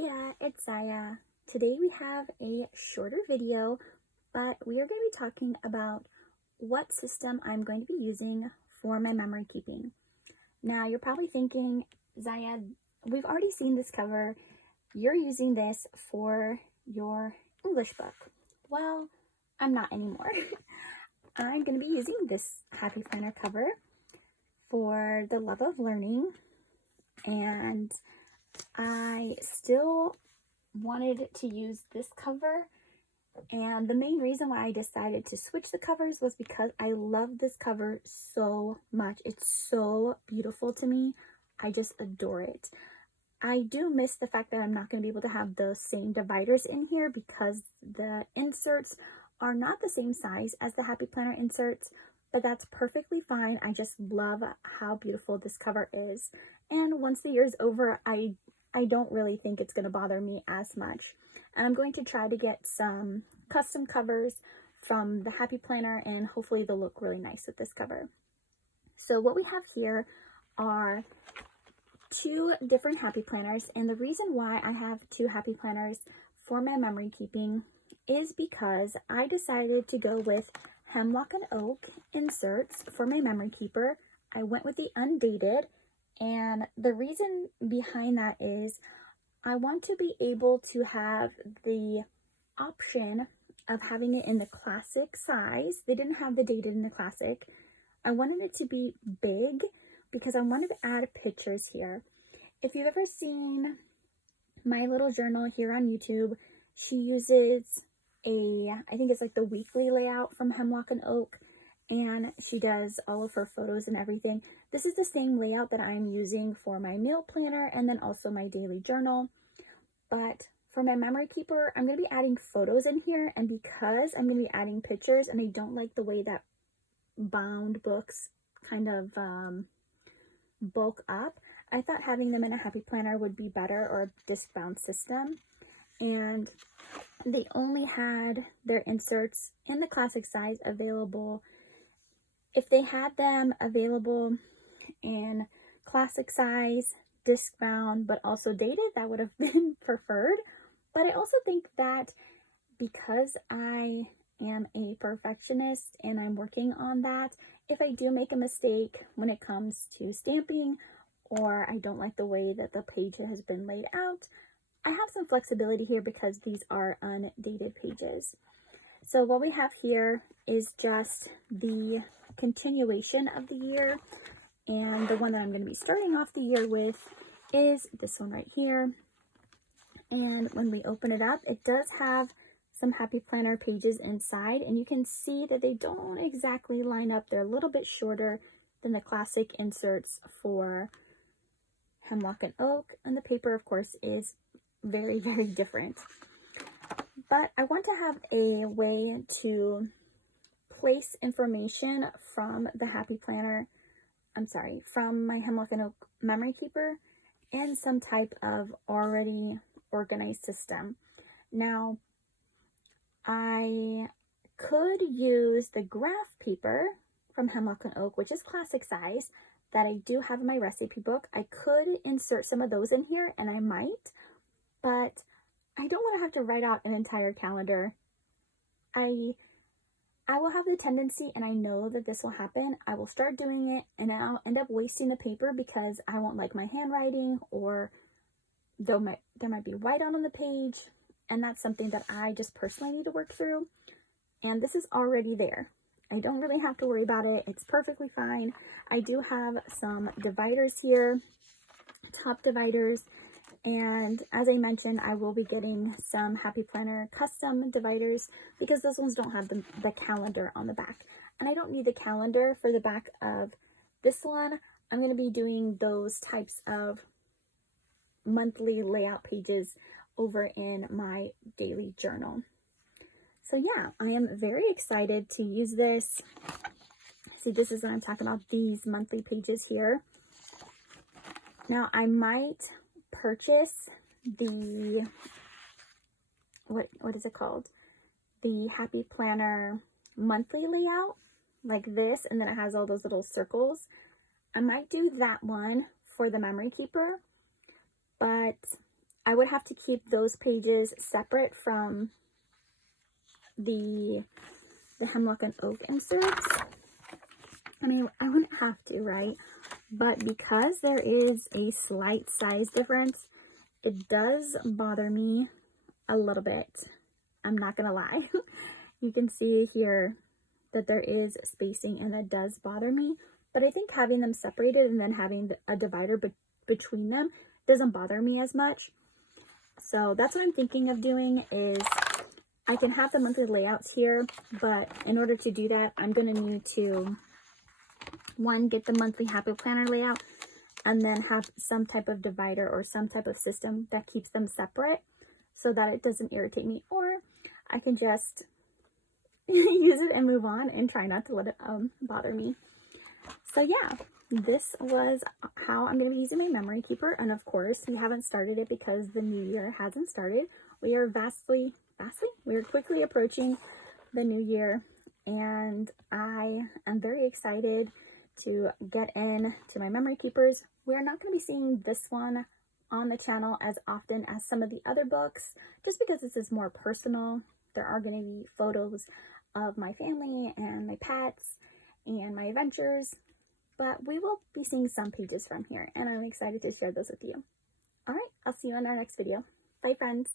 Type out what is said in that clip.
Hiya, it's Zaya. Today we have a shorter video, but we are going to be talking about what system I'm going to be using for my memory keeping. Now you're probably thinking, Zaya, we've already seen this cover. You're using this for your English book. Well, I'm not anymore. I'm going to be using this Happy Planner cover for the love of learning, and I still wanted to use this cover, and the main reason why I decided to switch the covers was because I love this cover so much. It's so beautiful to me. I just adore it. I do miss the fact that I'm not going to be able to have those same dividers in here because the inserts are not the same size as the Happy Planner inserts, but that's perfectly fine. I just love how beautiful this cover is. And once the year is over, I don't really think it's going to bother me as much. And I'm going to try to get some custom covers from the Happy Planner, and hopefully they'll look really nice with this cover. So what we have here are two different Happy Planners, and the reason why I have two Happy Planners for my memory keeping is because I decided to go with Hemlock and Oak inserts for my memory keeper. I went with the undated, and the reason behind that is I want to be able to have the option of having it in the classic size. They didn't have the dated in the classic. I wanted it to be big because I wanted to add pictures here. If you've ever seen my little journal here on YouTube, she uses I think it's like the weekly layout from Hemlock and Oak, and she does all of her photos and everything. This is the same layout that I'm using for my meal planner and then also my daily journal. But for my memory keeper, I'm going to be adding photos in here, and because I'm going to be adding pictures and I don't like the way that bound books kind of bulk up, I thought having them in a Happy Planner would be better, or a disc bound system. And they only had their inserts in the classic size available. If they had them available in classic size, disc bound, but also dated, that would have been preferred. But I also think that because I am a perfectionist and I'm working on that, if I do make a mistake when it comes to stamping, or I don't like the way that the page has been laid out, I have some flexibility here because these are undated pages. So what we have here is just the continuation of the year, and the one that I'm going to be starting off the year with is this one right here. And when we open it up, it does have some Happy Planner pages inside, and you can see that they don't exactly line up. They're a little bit shorter than the classic inserts for Hemlock and Oak, and the paper, of course, is very, very different. But I want to have a way to place information from the Happy Planner, from my Hemlock and Oak memory keeper in some type of already organized system. Now, I could use the graph paper from Hemlock and Oak, which is classic size, that I do have in my recipe book. I could insert some of those in here, and I might, but I don't want to have to write out an entire calendar. I will have the tendency, and I know that this will happen, I will start doing it and I'll end up wasting the paper because I won't like my handwriting, or there might be white on the page, and that's something that I just personally need to work through. And this is already there. I don't really have to worry about it. It's perfectly fine. I do have some dividers here, top dividers, and as I mentioned, I will be getting some Happy Planner custom dividers because those ones don't have the calendar on the back. And I don't need the calendar for the back of this one. I'm going to be doing those types of monthly layout pages over in my daily journal. So yeah, I am very excited to use this. See, this is what I'm talking about, these monthly pages here. Now, I might purchase the, what is it called? The Happy Planner monthly layout, like this, and then it has all those little circles. I might do that one for the memory keeper, but I would have to keep those pages separate from the hemlock and oak inserts. I mean, I wouldn't have to, right? But because there is a slight size difference, it does bother me a little bit. I'm not gonna lie. You can see here that there is spacing, and that does bother me. But I think having them separated and then having a divider between them doesn't bother me as much. So that's what I'm thinking of doing, is I can have the monthly layouts here, but in order to do that, I'm going to need to, one, get the monthly habit planner layout, and then have some type of divider or some type of system that keeps them separate so that it doesn't irritate me. Or I can just use it and move on and try not to let it bother me. So yeah, this was how I'm going to be using my memory keeper. And of course, we haven't started it because the new year hasn't started. We are we're quickly approaching the new year, and I am very excited to get in to my memory keepers. We're not going to be seeing this one on the channel as often as some of the other books, just because this is more personal. There are going to be photos of my family and my pets and my adventures, but we will be seeing some pages from here, and I'm excited to share those with you. All right, I'll see you in our next video. Bye, friends.